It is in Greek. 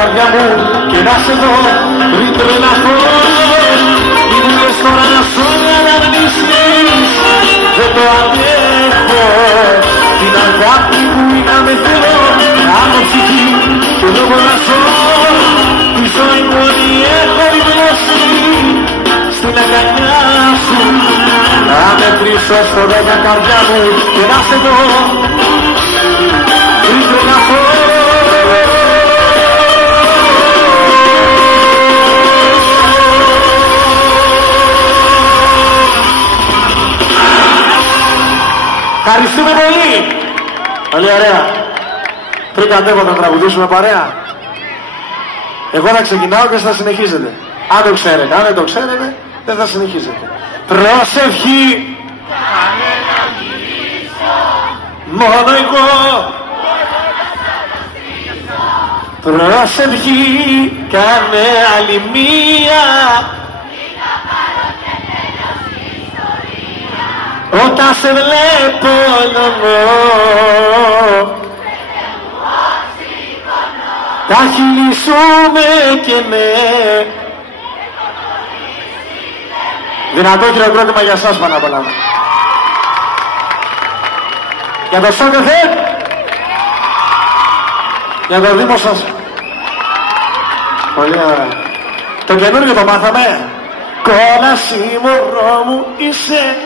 Καρδιά μου και να σε δω πριν τρελαθώ. Μη μου λες τώρα να σου αναμνήσεις, δεν το αντέχω. Την αγάπη που είχαμε θέλω να έχω ψυχή και λόγω να ζω. Τη ζωή μου όλη έχω υπνώσει στην αγκαλιά σου. Να μετρήσω στο 10 καρδιά μου και να σε δω πριν τρελαθώ. Ευχαριστούμε πολύ. Πολύ ωραία. Πριν κατέβω θα τραγουδήσουμε παρέα. Εγώ θα ξεκινάω και θα συνεχίζετε. Αν το ξέρετε. Αν δεν το ξέρετε δεν θα συνεχίζετε. Προσευχή. Μόνο εγώ. Προσευχή. Κάνε άλλη μία. Όταν σε βλέπω λονώ, τα χείλη σου με και με. Δυνατό χειροκρότημα για σας πάνω απ' όλα. Για το Σόκεφε, για το Δήμο σας. Πολύ ωραία. Το καινούργιο το μάθαμε. Κόλαση μωρό μου είσαι.